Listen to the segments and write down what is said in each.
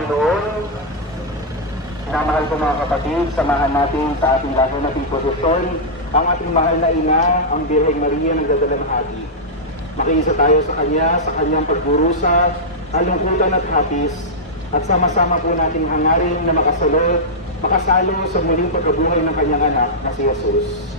Panginoon. Minamahal ko mga kapatid, samahan natin sa ating gaganaping posisyon ang ating mahal na ina, ang Birheng Maria Nagdadalamhati. Makiisa tayo sa Kanya, sa Kanyang pagburusa, kalungkutan at hapis, at sama-sama po nating hangarin na makasalo sa muling pagkabuhay ng Kanyang anak na si Jesus.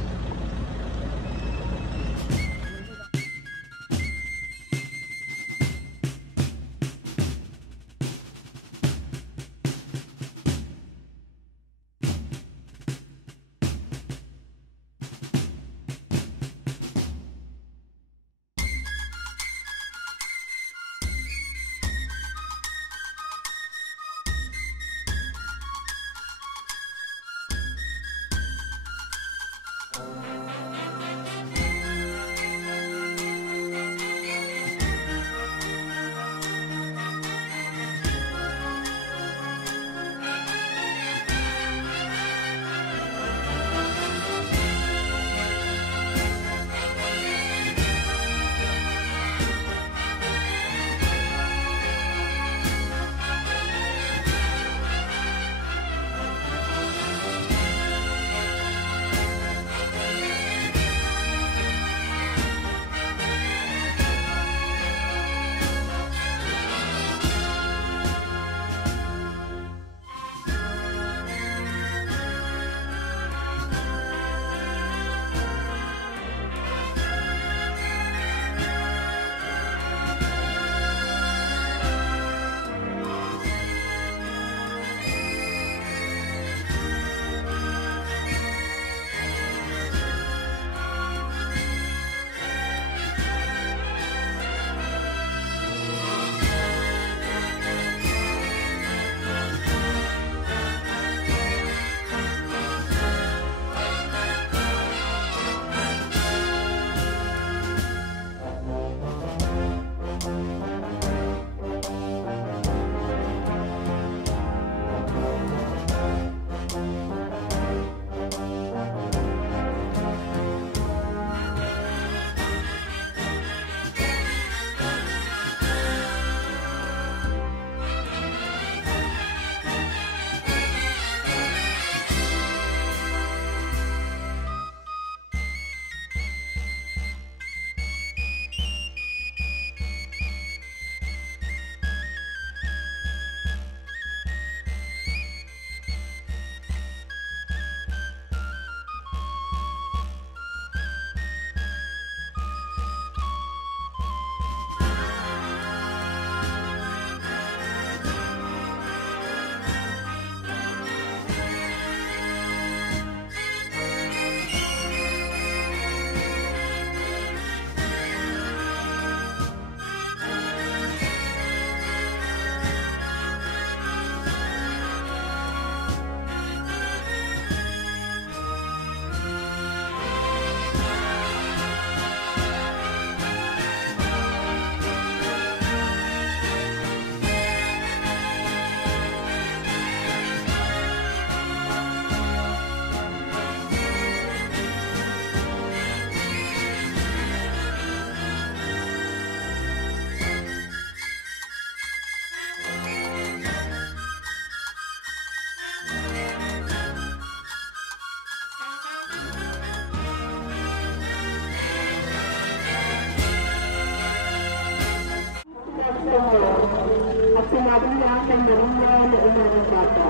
At sinabi niya kay Maria na ina ng bata.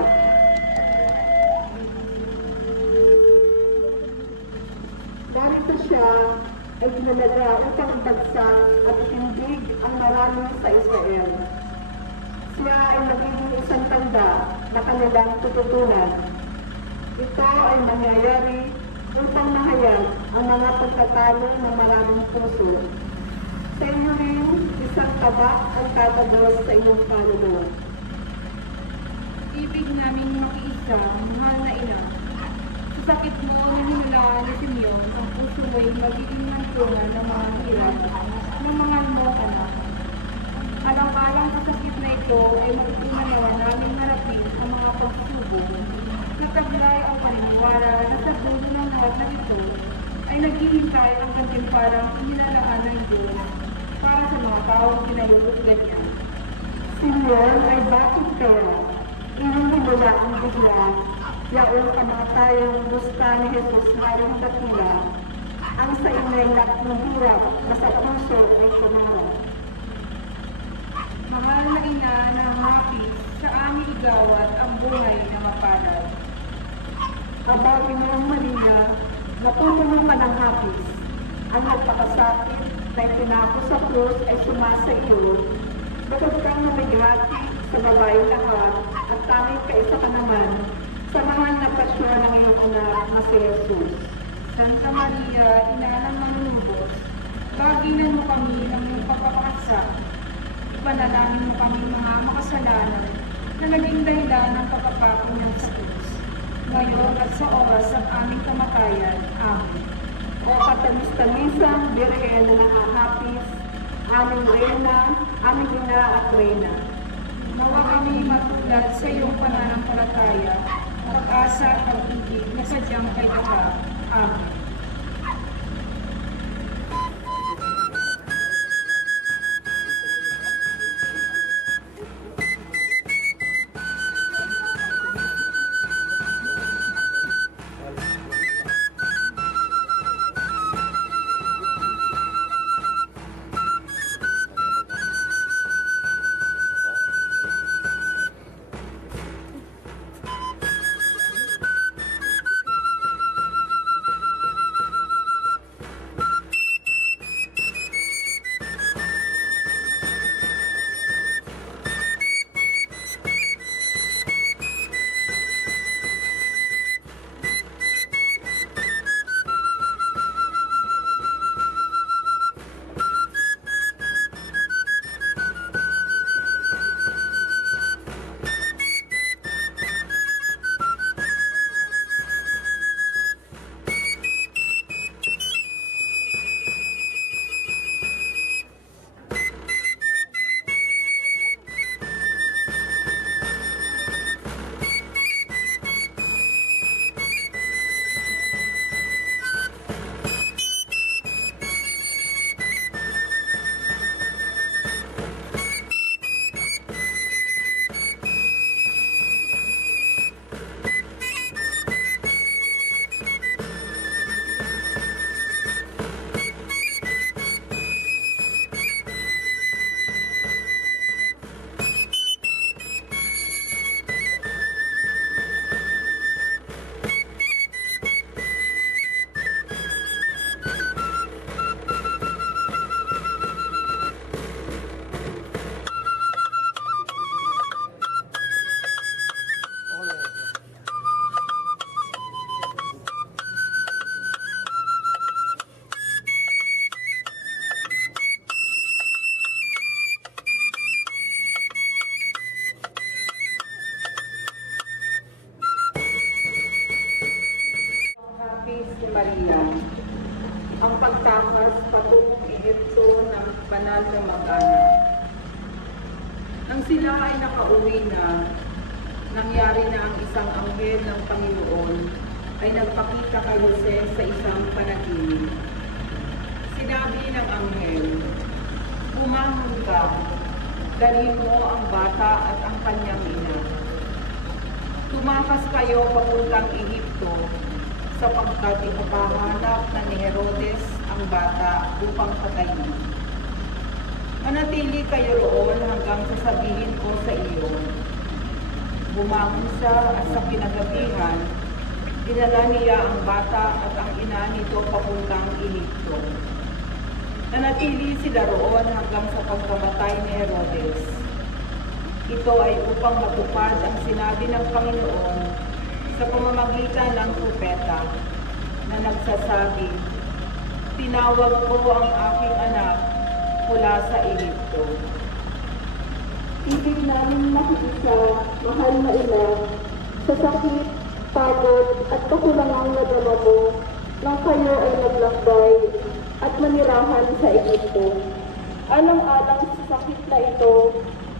Narito siya ay dinalaga upang bagsak at tindig ang marami sa Israel. Siya ay nagiging isang tanda na kanilang tututunan. Ito ay mangyayari upang mahayag ang mga pagtatalo ng maraming puso. Sa inyo rin, isang tabak ang tatagos sa inyong kaluluwa. Ibig naming makiisa, mahal na ina. Sa sakit mo na hinulaan ni Simeon, ang puso mo'y magiging mantungan ng mga hirap ng mga mo, anak. Alang-alang sa sakit na ito ay magtunanawa namin harapin ang mga pagsubok. Nataglay ang paniniwala na sa dulo ng lahat na ito ay naghihintay ang gantimpalang inilalaan ng Diyos para sa mga taong kinayulog ganyan. Simeon ay bakit pera? Inumulula ang bigla, yaong kamatayang gusta ni Jesus maring dakila, ang sa inay hirap na sa puso ay kumarap. Mahal na ina na hapis sa aming igawat ang buhay na mapalad. Aba, Pinoong Maria, napupuno ka ng hapis. Ang nagpakasakit na itinako sa krus ay sumasa iyo. Bukod kang nabighati sa babaeng lahat at tanging kaisa ka naman sa mahal na pasyon ng iyong anak na si Jesus. Santa Maria, ina ng manunubos, baginan mo kami ng iyong pagpapakasa. Ipanalangin mo kami mga makasalanan na naging dahilan ng pagkapako niya sa krus. Ngayon at sa oras ng aming kamatayan. Amen. O katamis-tamisang Birhen na nangahapis, aming reyna, aming ina at reyna. Nawa kami matulad sa iyong pananampalataya, pag-asa at pag-ibig na sadyang kay Baba. Amen. Si Maria, ang pagtakas patungong Ehipto ng banal na mag-anak. Nang sila ay nakauwi na, nangyari na ang isang anghel ng Panginoon ay nagpakita kay Jose sa isang panaginip. Sinabi ng anghel, "Bumangon ka, dalhin mo ang bata at ang kanyang ina. Tumakas kayo papuntang Ehipto, sapagkat ipapahanap na ni Herodes ang bata upang patayin. Manatili kayo roon hanggang sasabihin ko sa iyo." Bumangon siya at sa kinagabihan, dinala niya ang bata at ang ina nito papuntang Ehipto. Nanatili sila roon hanggang sa pagkamatay ni Herodes. Ito ay upang matupad ang sinabi ng Panginoon sa pamamagitan ng propeta na nagsasabi, "Tinawag ko ang aking anak mula sa Ehipto." Ibig namin makiisa, mahal na ina, sa sakit, pagod at kakulangang nadama mo nang kayo ay naglakbay at manirahan sa Ehipto. Alang-alang sa sakit na ito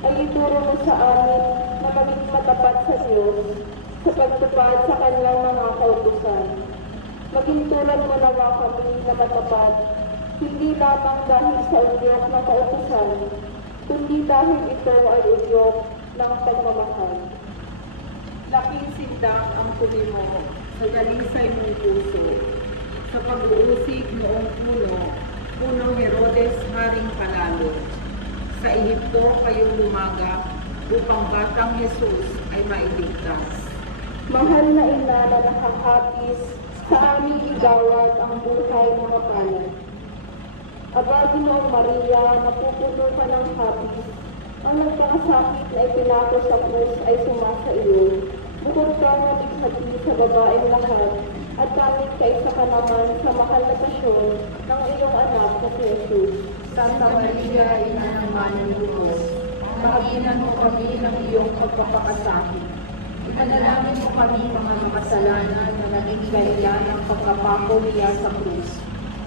ay ituro mo sa amin na maging matapat sa Diyos sa pagtupad sa kanyang mga kautusan. Maging tulad mo nawa kami na matapat, hindi lamang dahil sa udyok na kautusan, kundi dahil ito ay udyok ng pagmamahal. Laking sindang ang tuloy mo sa dalisay mong puso, sa pag-uusig noong punong Herodes Haring Palalo. Sa Ehipto kayong lumagap upang batang Jesus ay mailigtas. Mahal na ina na nakakapis, sa aming igawad ang buhay na mapalad. Aba, Ginoong Maria, napupuno ka ng hapis. Ang nagpakasakit na ipinako sa krus ay sumasa iyo. Bukod ka na bighati sa babaeng lahat, at tanging kaisa ka naman sa mahal na pasyon ng iyong anak na si Jesus. Santa Maria, Ina ng Manang bahaginan mo kami ng iyong pagpapakasakit. Ipanalangin mo kami mga makasalanan na naging dahilan ng pagkapako niya sa krus,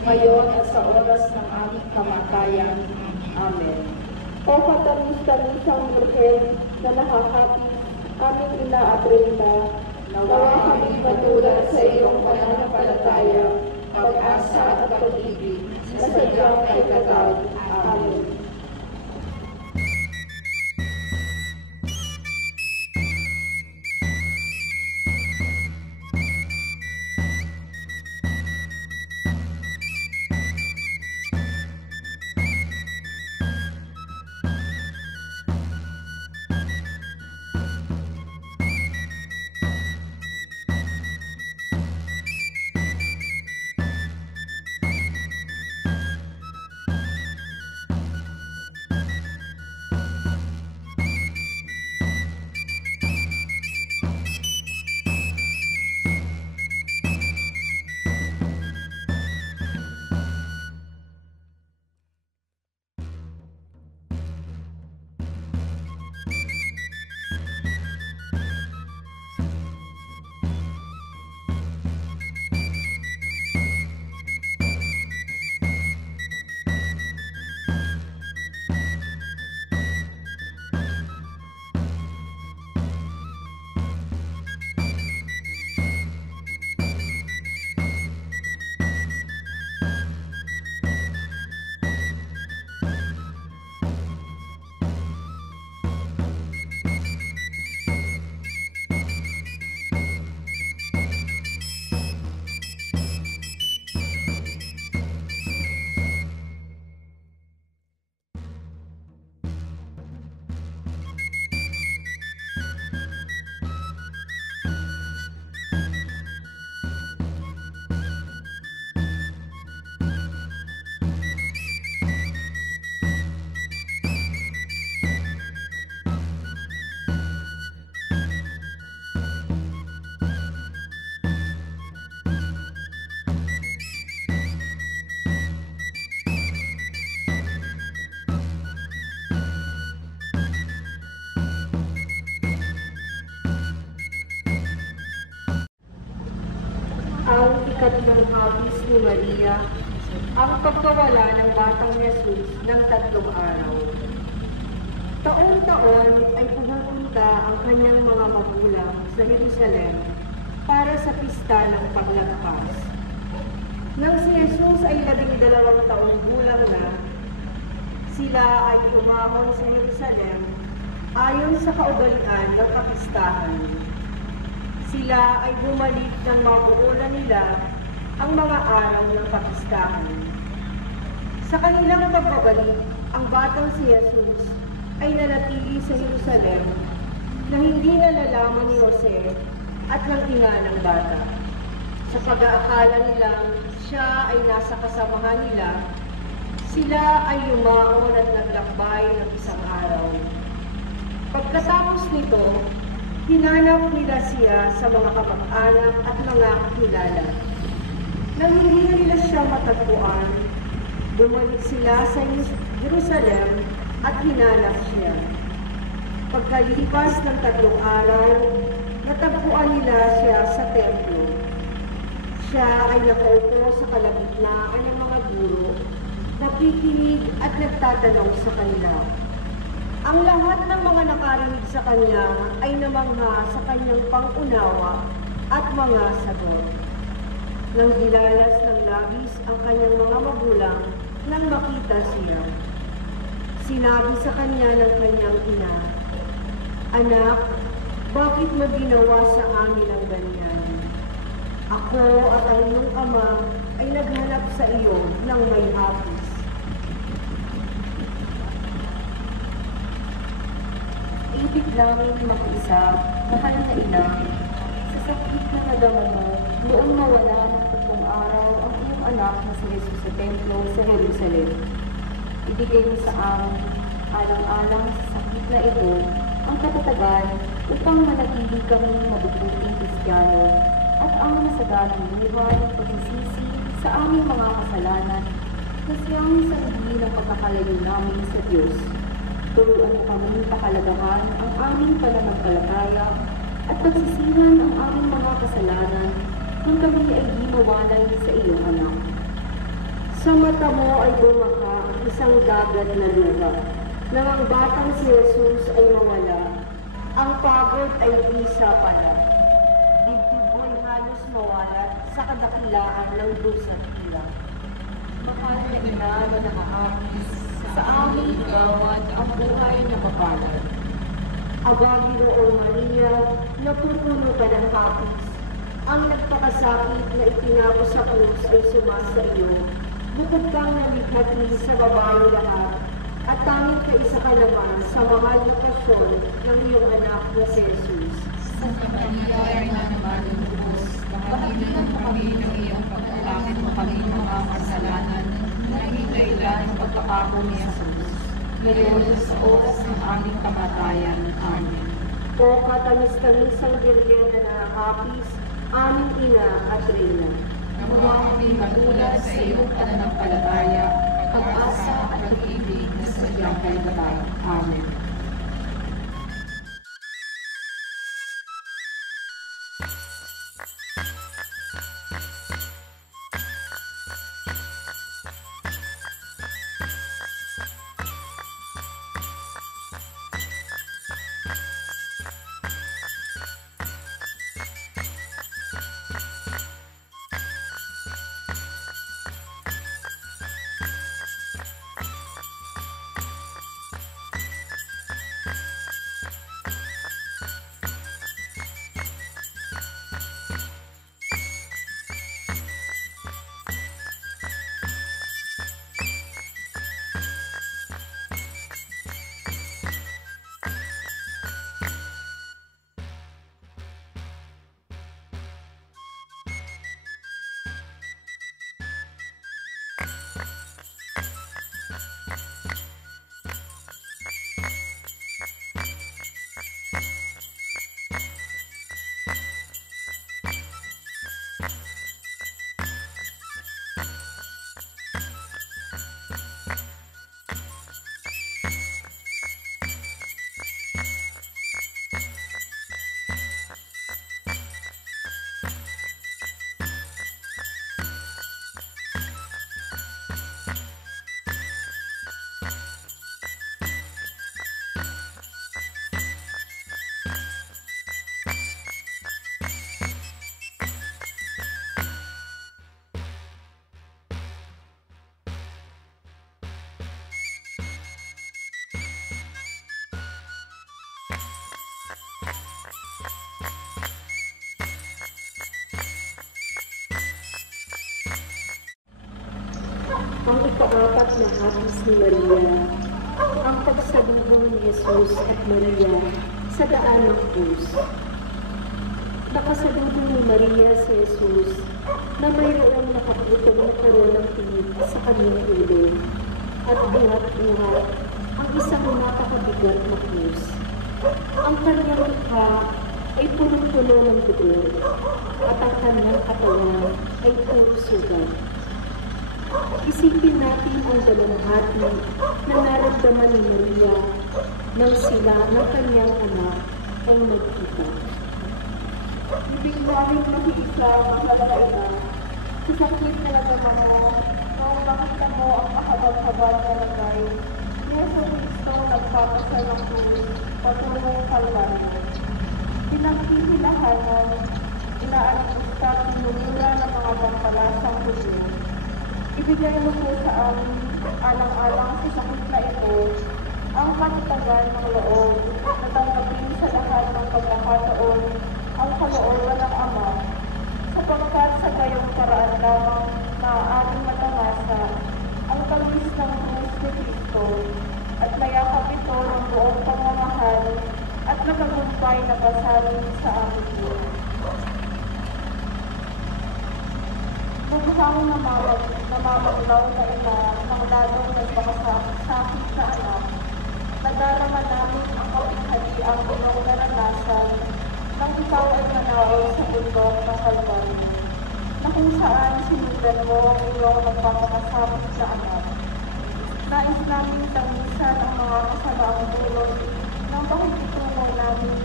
ngayon at sa oras ng aming kamatayan. Amen. O katamis-tamisang Birhen na nakakapis, aming ina at Reyna, nawa kami matulad sa iyong pananampalataya, pag-asa at pag-ibig, na sadyang ay katag. Amen. Ang ikatlong hapis ni Maria, ang pagkawala ng batang Jesus ng 3 araw. Taon-taon ay pumupunta ang kanyang mga magulang sa Jerusalem para sa pista ng paglagpas. Nang si Jesus ay 12 taong gulang na, sila ay umahon sa Jerusalem ayon sa kaugalian ng kapistahan. Sila ay bumalik ng maguulan nila ang mga araw ng kapistahan. Sa kanilang pagbabalik, ang batang si Jesus ay nanatili sa Jerusalem na hindi nalalaman ni Jose at ng ina ng bata. Sa pag-aakala nilang siya ay nasa kasamahan nila, sila ay yumaon at naglakbay ng isang araw. Pagkatapos nito, hinanap nila siya sa mga kamag-anak at mga kilala. Nang hindi nila siya matagpuan, bumalik sila sa Jerusalem at hinanap siya. Pagkalipas ng 3 araw, natagpuan nila siya sa templo. Siya ay nakaupo sa kalagitnaan ng mga guro, nakikinig at nagtatanong sa kanila. Ang lahat ng mga nakarinig sa kanya ay namangha sa kanyang pangunawa at mga sagot. Nang dilalas ng labis ang kanyang mga magulang nang makita siya. Sinabi sa kanya ng kanyang ina, "Anak, bakit mo ginawa sa amin ang ganyan? Ako at ang iyong ama ay naghanap sa iyo ng may hapis." Ibig namin makiisa, mahal na ina, sa sakit na nadama mo, noong mawala ng 3 araw ang iyong anak na si Jesus sa templo sa Jerusalem. Ibigay mo sa amin, alang-alang sa sakit na ito, ang katatagan upang manatili kaming mabubuting Kristiyano at ang masaganang buhay ng pagsisisi sa aming mga kasalanan na siyang sanhi ng pagkakalayo namin sa Diyos. Turuan mo kami pakalagahan ang aming pananampalataya at pagsisihan ang aming mga kasalanan nang kami ay di mawalay sa iyong anak. Sa mata mo ay bumaka ang isang dagat na lupa. Nang ang batang si Jesus ay mawala, ang pagod ay bisa pala. Dibdib mo'y halos mawalat sa kadakilaan ng dusang tila. Mahal na ina na nakahapis, sa aming gawad ang buhay na mapalad. Aba, Ginoong Maria, napupuno ka ng hapis. Ang nagpakasakit na itinako sa krus ay sumasa iyo. Bukod kang nalighati sa babae lahat, at tanging kaisa ka naman sa mahal na pasyon ng iyong anak na si Jesus. Santa Maria, Ina naman ng Diyos, bahagyan mo kami ng iyong pagkalakit mo kami mga kasalanan na hinihintay ng pagkapako ni Jesus. Ngayon sa oras ng aming kamatayan. Amen. O katamis-tamis ang Birhen na nakakapis, aming ina at reyna. Nawa kami magulat sa iyong pananampalataya, pag-asa at pag-ibig na sa iyong kailangan. Amen. Ang ika-4 na hapis ni Maria, ang pagsalubong ni Jesus at Maria sa daan ng krus. Nakasalubong ni Maria si Jesus na mayroong nakaputong na karoon ng tinig sa kanyang ulo at buhat-buhat ang isang napakabigat na krus. Ang kanyang mukha ay punong-puno ng dugo at ang kanyang katawan ay puro sugat. Isipin natin ang dalamhati na naramdaman ni Maria nang sila ng kanyang anak ay nagkita. Ibig namin makiisa, mahal na ina, sa sakit na nagama mo, nung makita mo ang kahabag-habag na lagay, ni Yeso Cristo nagpapasal ng krus, patulong Kalbaryo. Pinagkisilahan mo, inaarista at tinulura ng mga bangkalasang buto. Ibigay mo po sa amin, alang-alang sa sakit na ito, ang katatagan ng loob na tanggapin sa lahat ng pagkakataon ang kalooban ng Ama, sapagkat sa gayong paraan lamang maaaring matamasa ang tamis ng krus ni Kristo at mayakap ito ng buong pagmamahal at natagumpay na pasanin sa aming Diyos. Mukhang namamaglaw na ina ng lalong nagpakasakit sa anak, nadarama namin ang kapighaliang iyong naranasan nang ikaw ay manaw sa bundok ng Kalbaryo, na kung saan sinundan mo ang iyong nagpapakasakit sa anak. Nais namin tangisan ang mga kasamaang dulot ng pakikitungo namin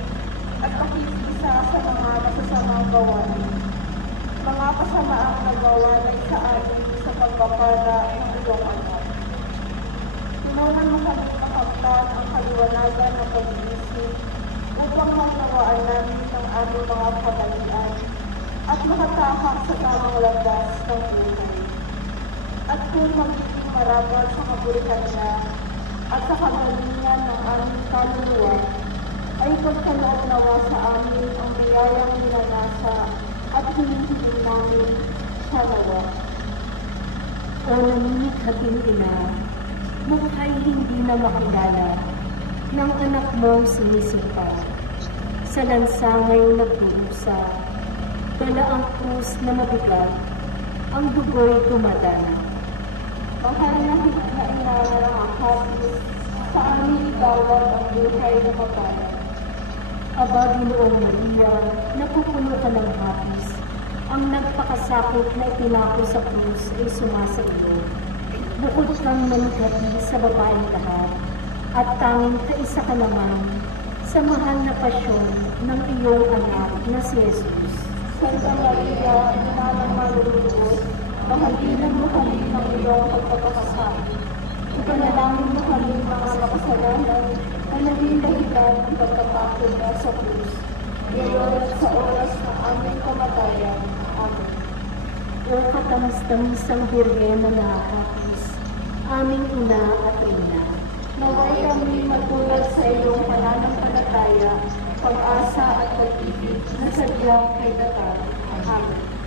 at pakikisa sa mga masasamang gawain. Mga kasamaang nagwawalay sa atin sa pagpapala ng iyong anak. Tinunan mo kami makamtan ang kaliwanagan ng pag-iisip upang maglawaan namin ng aming mga kamalian at makatahak sa tamang landas ng buhay. At kung magiging marapat sa kaburihan niya at sa kagalingan ng aming kaluluwa, ay pagkaloob nawa sa amin ang biyayang nilanasa at hinihiling namin sa nawa. O namimikhating ina, mukha'y hindi na makilala ng anak mong sinisipa. Sa lansangay nagdurusa, dala ang krus na mabigat, ang dugo'y dumadana. Mahal na higit na inara ng akapis, sa amin igawad ang buhay na mapala. Aba, Ginoong Maria, napupuno ka ng hapis. Ang nagpakasakit na itinako sa krus ay sumasa iyo. Bukod kang manigati sa babaeng lahat, at tanging kaisa ka naman sa mahal na pasyon ng iyong anak na si Jesus. Santa Maria, Ina ng Malulubos, mahalin mo kami ng iyong pagpapakasakit. Ipanalangin mo kami mga makasalanan na naging dahilan ng pagkapakot na sa krus. Ngayon at sa oras ng aming kamatayan. Amen. O katamis-tamisang Birhen na nakakapis, aming ina at ina, Naway kami matulad sa iyong pananampalataya, pag-asa at pag-ibig na sadyang kay Tatay. Amen.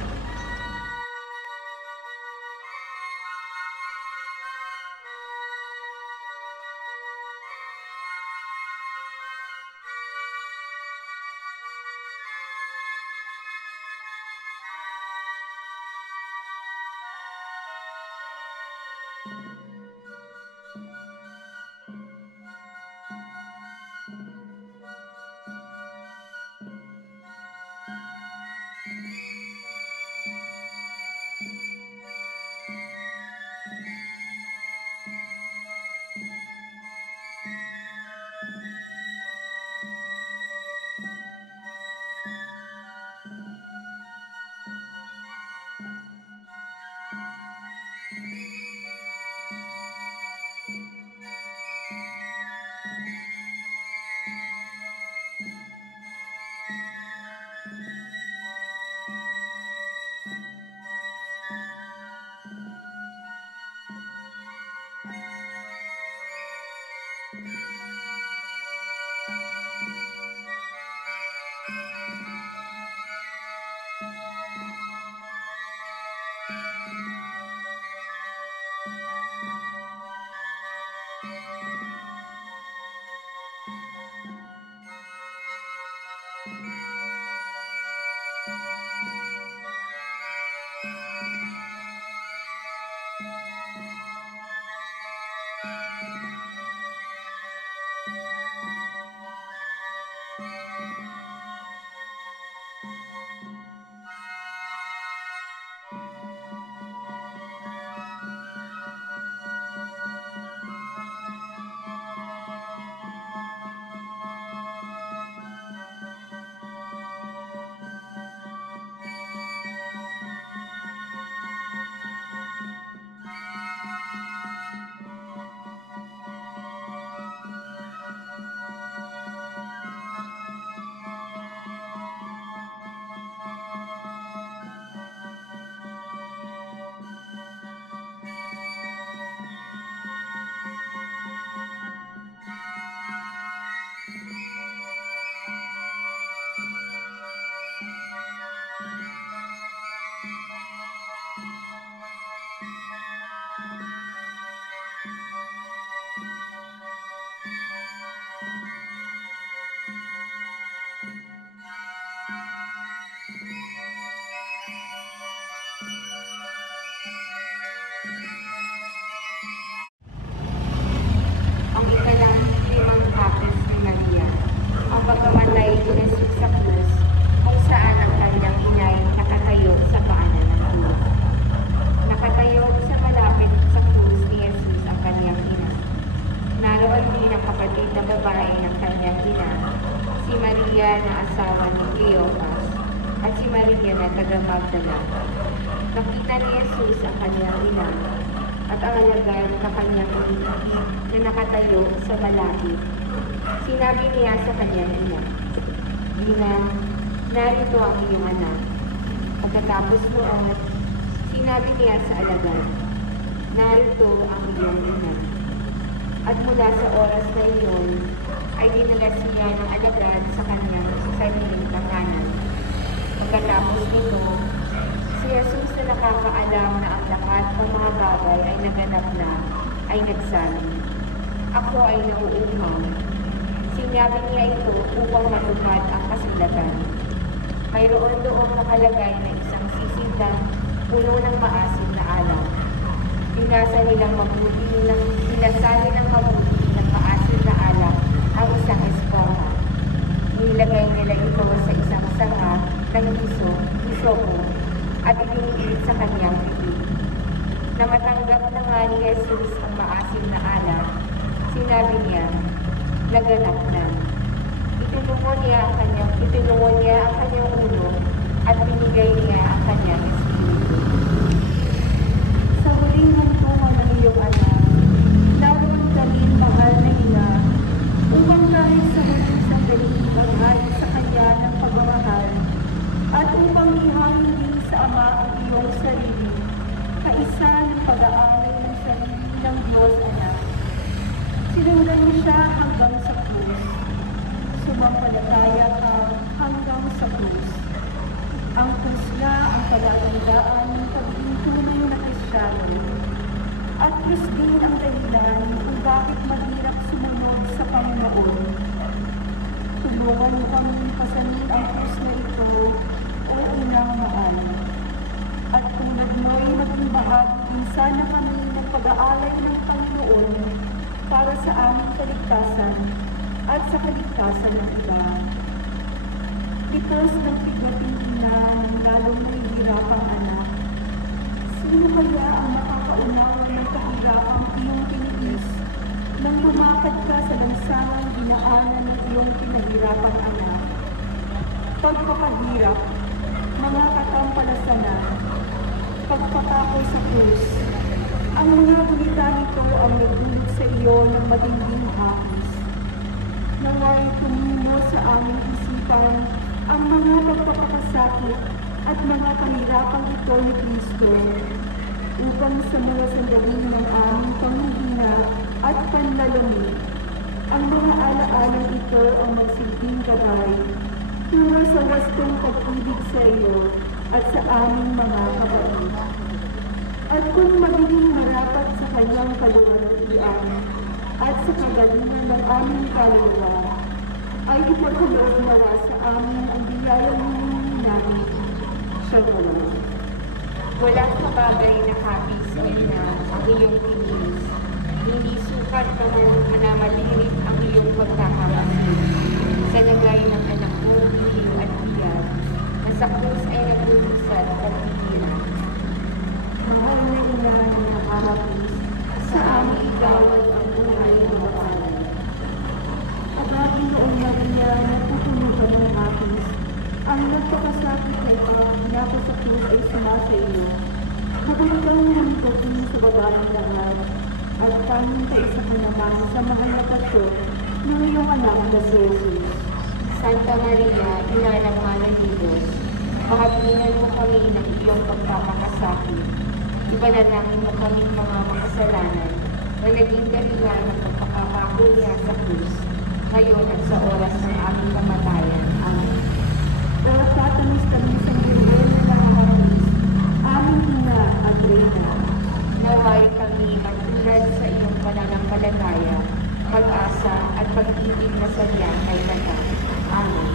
kanyang ina at ang alagad na kanyang ina na nakatayo sa malapit. Sinabi niya sa kanyang ina, "Dina, narito ang iyong anak." Pagkatapos noon, sinabi niya sa alagad, "Narito ang iyong ina." At mula sa oras na iyon, ay dinala siya ng alagad sa kanyang sariling tahanan. Pagkatapos nito, si Jesus na nakakaalam na ang lahat ng mga bagay ay naganap na, ay nagsabi, "Ako ay nauuhaw." Sinabi niya ito upang matupad ang kasulatan. Mayroon doon nakalagay na isang sisitang puno ng maasim na alak. Dinasa nilang mabuti ng maasim na alak ang isang esponja. Nilagay nila ito sa isang sanga ng hisopo at idiniit sa kanyang bibig. Na matanggap na nga ni Jesus ang maasim na alak, sinabi niya, "Naganap na." Itinungo niya ang kanyang ulo at binigay niya ang kanyang espiritu. Sa huling hantungan ng iyong anak, naroon kami, mahal na ina, upang kahit sa huling sandali maghari sa kanya ng pagmamahal, at upang ihain din sa Ama ang iyong sarili, kaisa ng pag-aalay ng sarili ng Diyos Anak. Sinundan mo siya hanggang sa krus. Sumampalataya ka hanggang sa krus. Ang krus niya ang palatandaan ng pagiging tunay na Kristiyano. At krus din ang dahilan kung bakit mahirap sumunod sa Panginoon. Tulungan mo kami pasanin ang krus na ito, o inang mahal. At tulad mo'y maging bahagi din sana kami ng pag-aalay ng Panginoon para sa aming kaligtasan at sa kaligtasan ng iba. Because ng bigating ina ng lalong nahihirapang anak, sino kaya ang makakaunawa ng kahirapang iyong tiniis nang lumakad ka sa lansangang dinaanan ng iyong pinahirapang anak? Pagpapahirap, mga katampalasanan, pagpapako sa krus, ang mga gunita nito ang nagdulot sa iyo ng matinding hapis. Naway tumimo sa aming isipan ang mga pagpapakasakit at mga kahirapang ito ni Kristo, upang sa mga sandali ng aming panghihina at panlalangit, ang mga alaalang ito ang magsilbing gabay tungo sa wastong pag-ibig sa iyo at sa aming mga kapatid. At kung magiging marapat sa kanyang kaluwalhatian at sa kagalingan ng aming kaluluwa, ay ipagkaloob nawa sa amin ang biyayang hiningi namin. Shalom. Walang kabagay na hapis o ina ang iyong tinis. Hindi sukat na manamalirit ang iyong pagkakamasi. Sa lagay ng anak mo, bihim at biyag, na sa krus ay naglulusad at bihira. Mahal na ina na nakahapis, sa aming igawad ang buhay na makalan. Agad noong Maria na tutulugan ng hapis, ang nagpakasakit na ipagpinako sa krus ay sumasa iyo. Bukod kang humikatin sa baba ng lahat, at pamintay sa kanaman sa mahal na pasyon ng iyong anak na si Jesus. Santa Maria, Ina ng Mana de Dios, pakapinan mo kami ng iyong pagpapakasakit. Ipanalangin mo kami mga makasalanan na naging dahilan ng pagpapako niya sa krus, ngayon at sa oras ng aming kamatayan. Amen. Dapat tatamis kami sa Panginoon na nakakapis, aming ina at reyna. Naway kami matulad sa iyong pananampalataya, pag-asa at pag-ibig na salyan kay Bata. Amen.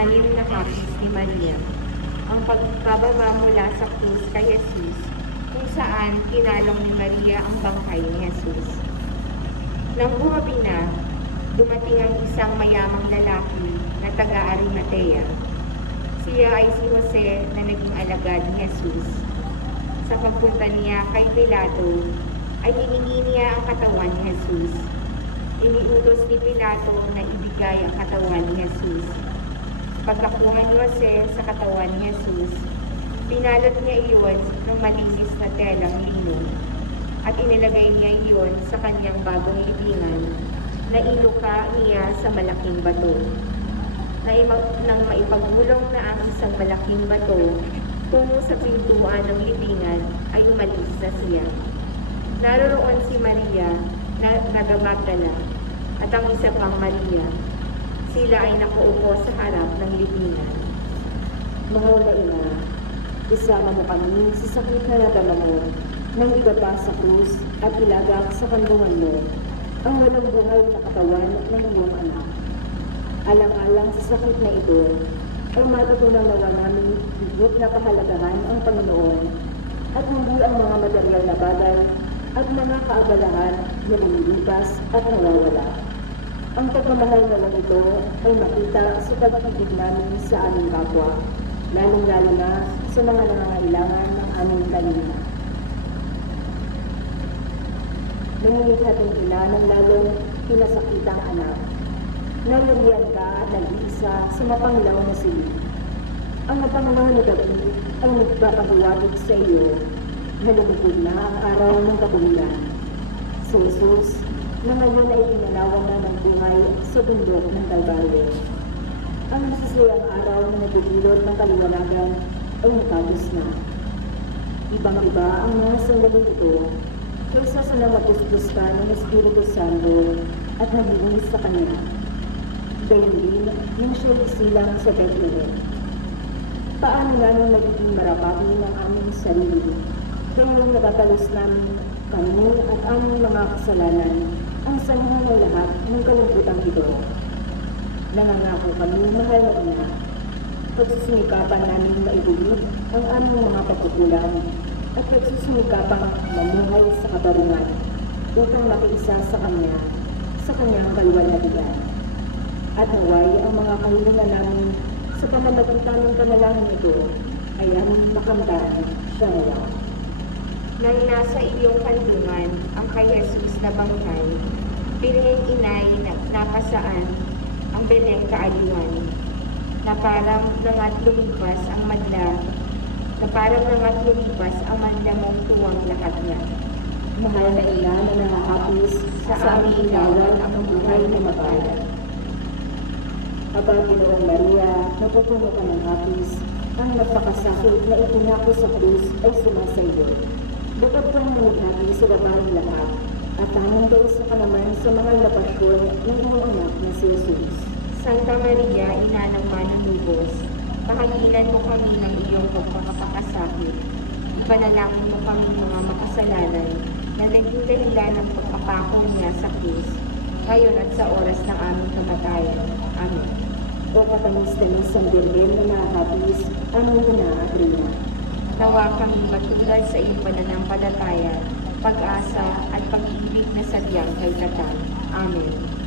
pang-anim na hapis ni Maria, ang pagbababa mula sa krus kay Jesus, kung saan kinalong ni Maria ang bangkay ni Jesus. Nang bumabi na, dumating ang isang mayamang lalaki na taga-Arimatea. Siya ay si Jose na naging alagad ni Jesus. Sa pagpunta niya kay Pilato, ay hiningi niya ang katawan ni Jesus. Iniutos ni Pilato na ibigay ang katawan ni Jesus. Pagkakuha ni Jose sa katawan ni Jesus, pinalot niya iyon ng malinis na telang lino at inilagay niya iyon sa kanyang bagong libingan na inuka niya sa malaking bato. Nang maipagulong na ang isang malaking bato tungo sa pintuan ng libingan, ay umalis na siya. Naroroon si Maria na nagmagdala at ang isa pang Maria. Sila ay nakaupo sa harap ng libingan. Mahal na ina, isama mo kami sa sakit na nadama mo nang ibaba sa krus at ilagak sa kandungan mo ang walang buhay na katawan ng iyong anak. Alang-alang sa sakit na ito, ay matutunan nawa namin higit na kahalagahan ang Panginoon at hindi ang mga material na bagay at mga kaabalahan na lumilipas at nawawala. Ang pagmamahal naman ito ay makita sa pag-ibig namin sa aming kapwa, lalong-lalo na sa mga nangangailangan ng aming kanina. Nangingihating ina ng lalong pinasakitang anak. Nalurian ka at nag-iisa sa mapanglaw na silid. Ang napangawa na gabi ay nagpapahiwagig sa iyo na lumipod na ang araw ng kabulian. Si Jesus, na ngayon ay pinanawan na ng buhay sa bundok ng Kalbaryo. Ang masasayang araw na nagdudulot ng kaliwanagan ay natapos na. Ibang-iba ang mga sandali ito kaysa sa namagustos ka ng Espiritu Santo at naglinis sa Kanya. Gayon din yung siya isilang sa Bethlehem. Paano namin magiging marapatin ng aming sarili? Kayong natatalos namin kami at aming mga kasalanan ang sanhi ng lahat ng kalungkutang ito. Nangangako kami, mahal na ina, pagsusumikapan namin maibulit ang aming mga pagkukulang at pagsusumikapang mamuhay sa kabarungan upang makiisa sa Kanya, sa Kanyang kaluwalhatian. At naway ang mga kahilingan namin sa pamamagitan ng panalangin ito ay aming makamtaan siya ngayon. Nang nasa iyong kandungan ang kay Jesus na bangkay, Birheng Inay na napasaan ang Beleng kaaliwan, na parang nangat lumipas ang madla mong tuwang lahat niya. Mahal na ina na nangahapis sa aming ilawan ang buhay na mapalad. Aba, Ginoong Maria, napupuno ka ng hapis, ang napakasakit na itinako sa krus ay sumasayo. Bukod kang nangyari sa babaeng lahat, at tanging sa ka naman sa mga lapasyon ng iyong anak na si Jesus. Santa Maria, Ina ng Mananubos, pakagilan mo kami ng iyong pagpapakasakit. Ipanalangin mo kami mga makasalanan na naging dahilan ng pagpapako niya sa krus, ngayon at sa oras ng aming kamatayan. Amen. O katamis-tamis ang Birhen na nakahapis, aming ina-Adrina. Nawa kami matulad sa iyong pananampalataya, pag-asa at pag-ibig na sadyang kay Katan. Amen.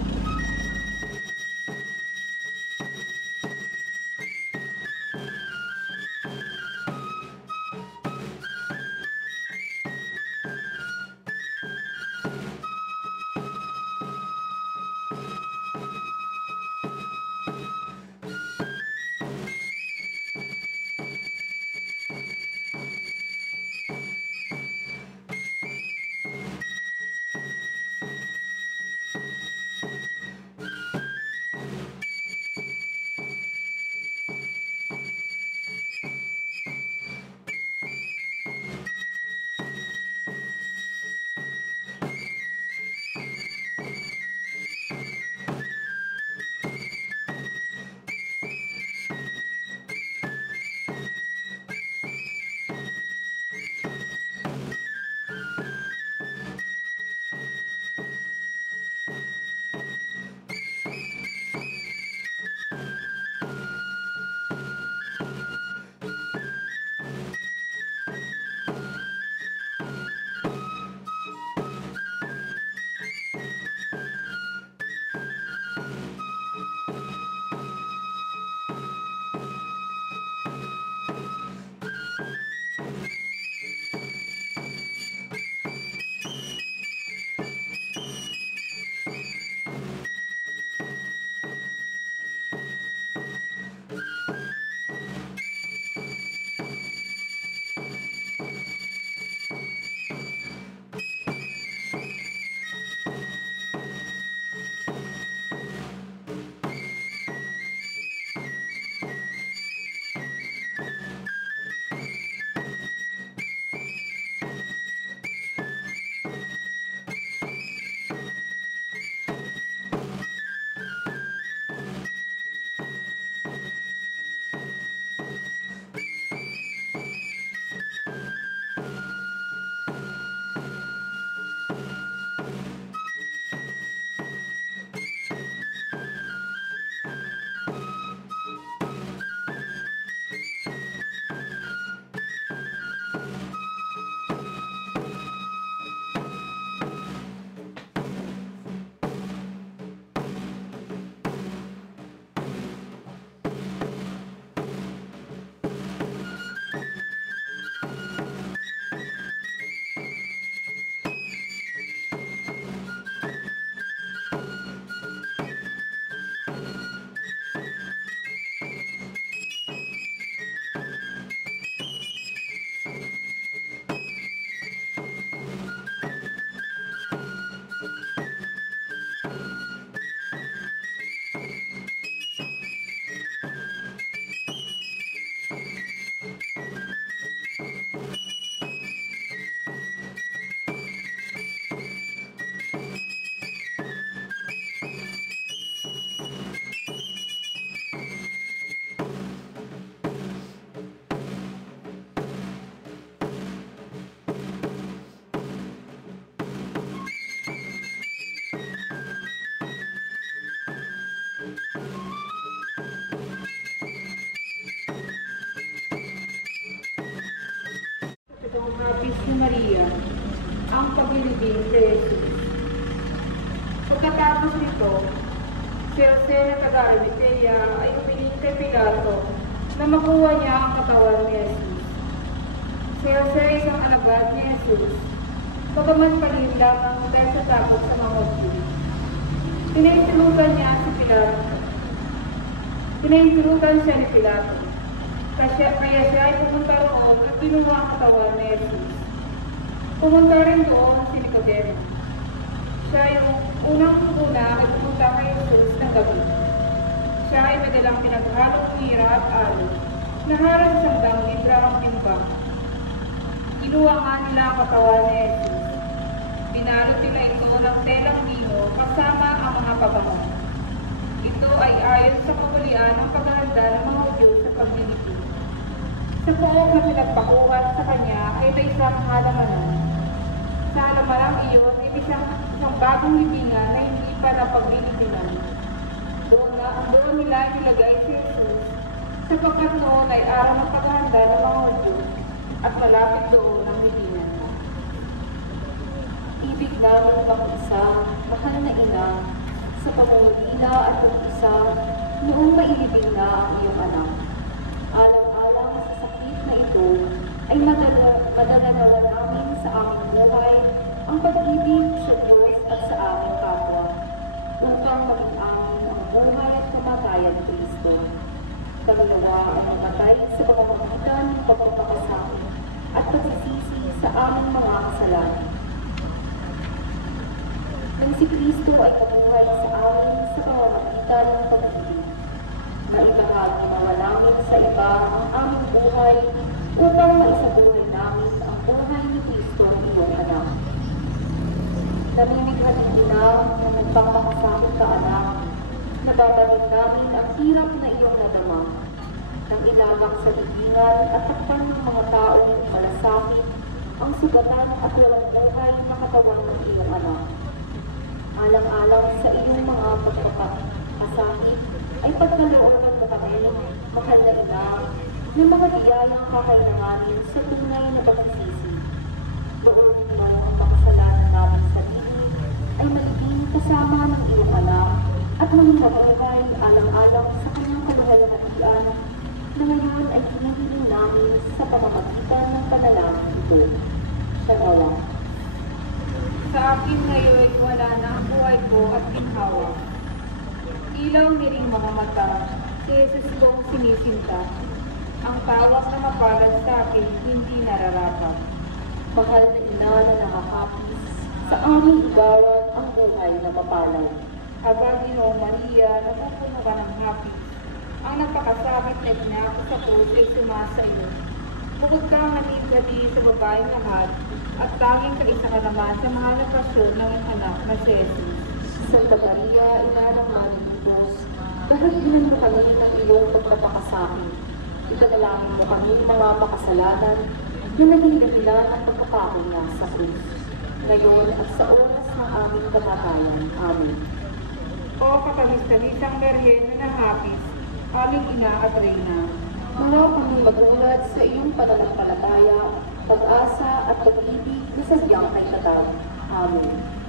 Baptis ni Maria, ang pag-ibig kay Jesus. Pagkatapos nito, si Jose na taga-Arimatea ay humiling kay Pilato na makuha niya ang katawan ni Jesus. Si Jose ay isang alagad ni Jesus, bagaman palihim lamang dahil sa takot sa mga Hudyo. Pinahintulutan siya ni Pilato. Kaya siya ay pumunta roon at kinuha ang katawan ni Jesus. Pumunta rin doon si Nicodemo. Siya ay unang-una at pumunta kay Jesus ng gabi. Siya ay madalang pinaghalong mira at alo, na halos isang libra ang timbang. Kinuha nga nila ang katawan ni Jesus. Binalot nila ito ng telang lino kasama ang mga pabango. Ito ay ayon sa kabulian ng paghahanda ng mga Hudyo sa paglilipid. Sa pook na pinagpakuhan sa kanya ay may isang halamanan. Sa halamanang iyon ay may isang bagong libingan na hindi pa napaglilipinan. Doon nila nilagay si Jesus sapagkat noon ay araw ng paghahanda ng mga Hudyo at malapit doon ang libingan. Ibig namin mag-isa, mahal na ina, sa pangungulila at pag-isa, noong mailibing na ang iyong anak. Alang-alang sa sakit na ito, ay madalanawa namin sa aming buhay ang pag-ibig sa Diyos at sa aming kapwa, upang maging amin ang buhay at kamatayan ni Kristo. Kami nawa ay mamatay sa pamamagitan ng pagpapakasakit at pagsisisi sa aming mga kasalanan. Nang si Kristo ay nabuhay sa amin sa pamamagitan ng pag-ibig, maibahagi nawa namin sa iba ang aming buhay upang maisabuhay namin ang buhay ni Kristo ang iyong anak. Namimighan ng ina na nagpapakasakit ka anak, nababatid namin ang hirap na iyong nadama, nang ilawak sa libingan at takpan ng mga taong malasakit ang sugatan at walang buhay na katawan ng iyong anak. Alang-alang sa iyong mga pagpapakasakit ay pagkalooban mo kami, mahal na ina, ng mga biyayang kakailanganin sa tunay na pagsisisi. Doon mo ang makasalanan namin sa dini ay maliging kasama ng iyong anak at maging mabuhay alang-alang sa kanyang kaluhalhatian na ngayon ay hinihiling namin sa pamamagitan ng panalangin ito. Siya nawa. Sa akin ngayon wala na ang buhay ko at ginhawa. Ilaw niring mga mata, si Jesus kong sinisinta. Ang tawag na mapalad sa akin hindi nararapat. Mahal na ina na nakakapis, sa aming higawan ang buhay na mapalad. Aba, Ginoong Maria, napupuno ka ng hapis. Ang napakasakit na ginako sa krus ay sumasa iyo. Bukod ka ang natigati sa babaeng lahat, at tanging kaisa ka naman sa mahal na pasyon ng iyong anak na si Jesus. Santa Maria, ina ng Mahal ng Diyos, dahaginan mo kami ng iyong pagpapakasakit. Ipanalangin mo kami mga makasalanan, na naging dahilan ng pagkapako niya sa krus, ngayon at sa oras ng aming kamatayan. Amen. O kapamistalisang Berhen na nahapis, aming ina at reyna, Mula kaming magulat sa iyong pananampalataya, pag-asa at pag-ibig na sadyang kay tatag. Amen.